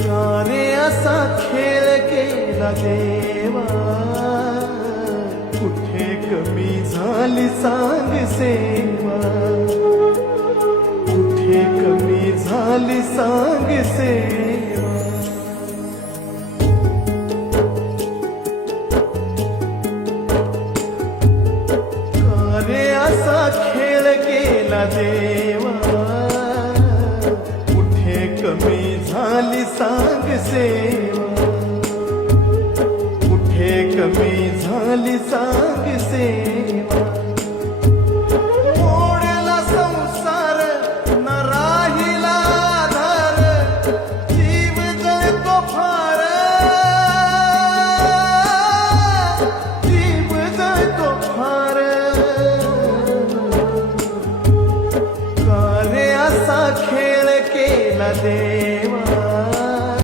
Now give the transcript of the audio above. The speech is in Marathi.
रे असा खेळ केला देवा, कुठे कमी झाली सांग सेवा, कुठे कमी झाली सांग सेवा. रे असा खेळ केला देवा, कुठे कमी झाली सांग सेवा, कुठे कमी झाली सांग सेवा.